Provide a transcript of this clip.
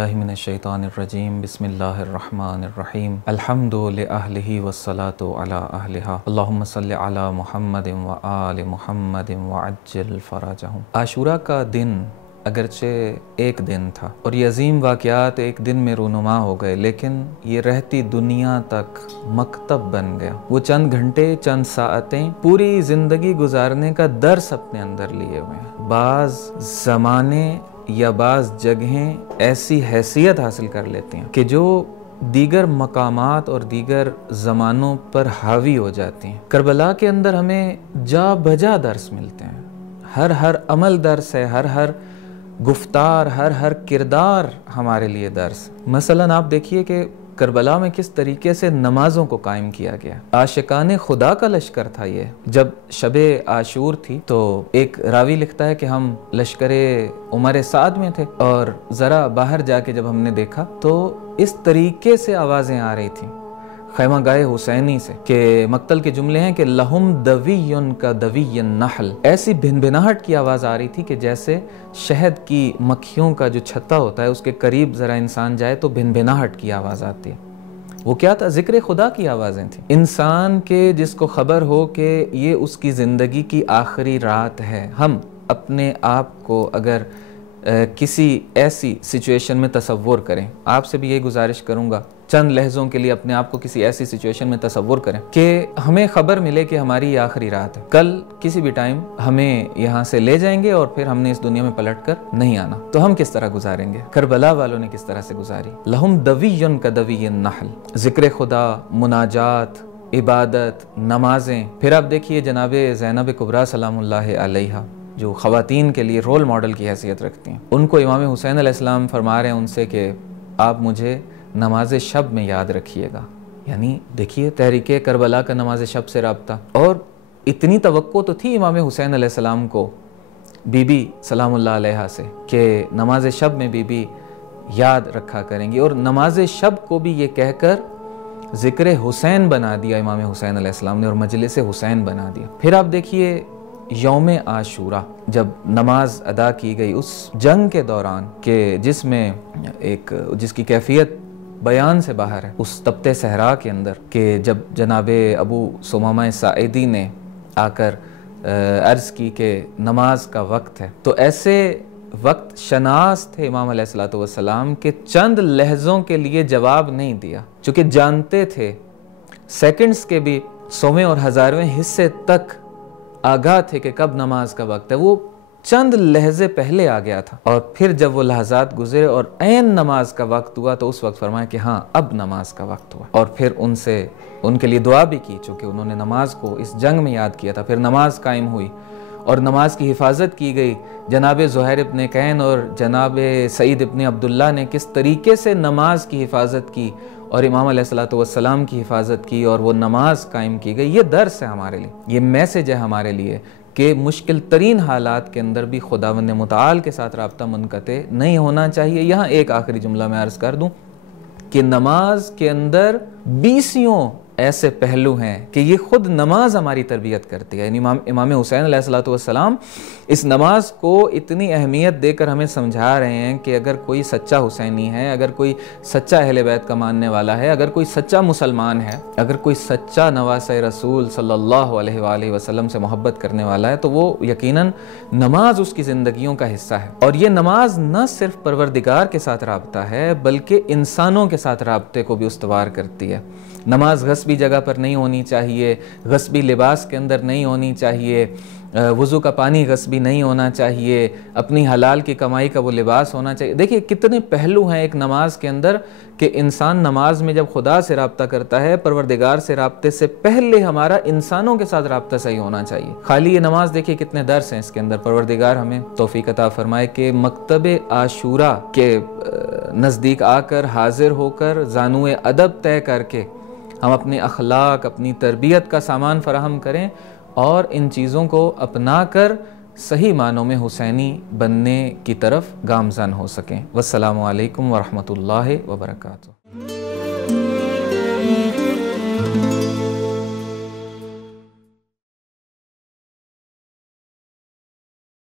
बिल्लाहि मिनश्शैतानिर्रजीम बिस्मिल्लाहिर्रहमानिर्रहीम अल्हम्दु लिअहलिही वस्सलातु अला अहलिहा अल्लाहुम्मा सल्लि अला मुहम्मदिन व आलि मुहम्मदिन व अज्जिल फरजहुम। आशूरा का दिन अगरचे एक दिन था और ये अजीम वाक़यात एक दिन में रूनुमा हो गए, लेकिन ये रहती दुनिया तक मकतब बन गया। वो चंद घंटे, चंद साअतें पूरी ज़िंदगी गुजारने का दर्स अपने अंदर लिए हुए हैं। बाज़ ज़माने या बाज़ जगहें ऐसी हैसियत हासिल कर लेती हैं कि जो दीगर मकामात और दीगर ज़मानों पर हावी हो जाती हैं। करबला के अंदर हमें जा बजा दर्स मिलते हैं। हर अमल दर्स है, हर गुफ्तार, हर किरदार हमारे लिए दर्स। मसलन आप देखिए कि करबला में किस तरीके से नमाजों को कायम किया गया। आशिकाने खुदा का लश्कर था ये। जब शबे आशूर थी तो एक रावी लिखता है कि हम लश्करे उमर साद में थे और ज़रा बाहर जाके जब हमने देखा तो इस तरीके से आवाज़ें आ रही थी खैमा गाए हुसैनी से कि मक्तल के जुमले हैं कि लहुम दवीयुन का दवीयन नहल। ऐसी भिनभिनाहट की आवाज़ आ रही थी कि जैसे शहद की मक्खियों का जो छत्ता होता है उसके करीब ज़रा इंसान जाए तो भिनभिनाहट की आवाज़ आती है। वो क्या था? ज़िक्र खुदा की आवाज़ें थी। इंसान के जिसको ख़बर हो कि ये उसकी ज़िंदगी की आखिरी रात है। हम अपने आप को अगर किसी ऐसी सिचुएशन में तसव्वुर करें, आपसे भी ये गुजारिश करूँगा चंद लहज़ों के लिए अपने आप को किसी ऐसी सिचुएशन में तसव्वुर करें कि हमें ख़बर मिले कि हमारी आखिरी रात है, कल किसी भी टाइम हमें यहाँ से ले जाएंगे और फिर हमने इस दुनिया में पलट कर नहीं आना, तो हम किस तरह गुजारेंगे? करबला वालों ने किस तरह से गुजारी। लहुम दवीयुन का दवीयन नहल, ज़िक्र खुदा, मुनाजात, इबादत, नमाजें। फिर आप देखिए जनाबे ज़ैनब कुबरा सलामुल्लाह अलैहा जो ख़वातीन के लिए रोल मॉडल की हैसियत रखती हैं, उनको इमाम हुसैन अलैहिस्सलाम फरमा रहे हैं उनसे कि आप मुझे नमाज शब में याद रखिएगा। यानी देखिए तहरीके करबला का नमाज शब से राब्ता। और इतनी तवक्को तो थी इमाम हुसैन अलैहिस्सलाम को बीबी सलामुल्लाह अलैहा से कि नमाज शब में बीबी याद रखा करेंगी, और नमाज शब को भी ये कहकर ज़िक्र हुसैन बना दिया इमाम हुसैन अलैहिस्सलाम ने और मजलिस हुसैन बना दिया। फिर आप देखिए यौम आशूरा जब नमाज अदा की गई उस जंग के दौरान के जिसकी कैफियत बयान से बाहर है, उस तप्ते सहरा के अंदर कि जब जनाबे अबू सुमामा साइदी ने आकर अर्ज़ की कि नमाज का वक्त है, तो ऐसे वक्त शनास थे इमाम अलैहिस्सलातु वस्सलाम के चंद लहज़ों के लिए जवाब नहीं दिया, चूँकि जानते थे सेकंड्स के भी 100वें और 1000वें हिस्से तक आगाह थे कि कब नमाज का वक्त है। वो चंद लहजे पहले आ गया था और फिर जब वो लहजात गुजरे और ऐन नमाज का वक्त हुआ तो उस वक्त फरमाया कि हाँ अब नमाज का वक्त हुआ, और फिर उनके लिए दुआ भी की, चूँकि उन्होंने नमाज को इस जंग में याद किया था। फिर नमाज कायम हुई और नमाज की हिफाजत की गई। जनाब ज़ुहैर इब्न कैन और जनाब सईद इब्न अब्दुल्ला ने किस तरीके से नमाज की हिफाजत की और इमाम अलैहिस्सलातु वस्सलाम की हिफाजत की और वो नमाज कायम की गई। ये दर्स है हमारे लिए, ये मैसेज है हमारे लिए कि मुश्किल तरीन हालात के अंदर भी खुदावंद मुताल के साथ राब्ता मुनक़ते नहीं होना चाहिए। यहाँ एक आखिरी जुमला मैं अर्ज़ कर दूँ कि नमाज के अंदर 20 ऐसे पहलू हैं कि ये खुद नमाज हमारी तरबियत करती है। इमाम हुसैन अलैहिस्सलातु वस्सलाम इस नमाज को इतनी अहमियत देकर हमें समझा रहे हैं कि अगर कोई सच्चा हुसैनी है, अगर कोई सच्चा अहले बैत का मानने वाला है, अगर कोई सच्चा मुसलमान है, अगर कोई सच्चा नवासे रसूल सल्लल्लाहु अलैहि वसल्लम से मोहब्बत करने वाला है, तो वो यकीनन नमाज उसकी ज़िंदगियों का हिस्सा है। और ये नमाज न सिर्फ परवरदिगार के साथ राब्ता है बल्कि इंसानों के साथ राब्ते को भी उस्तवार करती है। नमाज गस्बी जगह पर नहीं होनी चाहिए, गस्बी लिबास के अंदर नहीं होनी चाहिए, वज़ू का पानी गस्बी नहीं होना चाहिए, अपनी हलाल की कमाई का वो लिबास होना चाहिए। देखिए कितने पहलू हैं एक नमाज के अंदर कि इंसान नमाज में जब खुदा से राब्ता करता है, परवरदिगार से राब्ते से पहले हमारा इंसानों के साथ राब्ता सही होना चाहिए। खाली ये नमाज देखिए कितने दर्स हैं इसके अंदर। परवरदिगार हमें तौफीक अता फरमाए कि मकतब आशूरा के नज़दीक आकर हाजिर होकर ज़ानुए अदब तय करके हम अपने अखलाक, अपनी तरबियत का सामान फराहम करें और इन चीज़ों को अपना कर सही मानों में हुसैनी बनने की तरफ गामज़न हो सकें। वस्सलामु अलैकुम वरहमतुल्लाहि वबरकातुहू।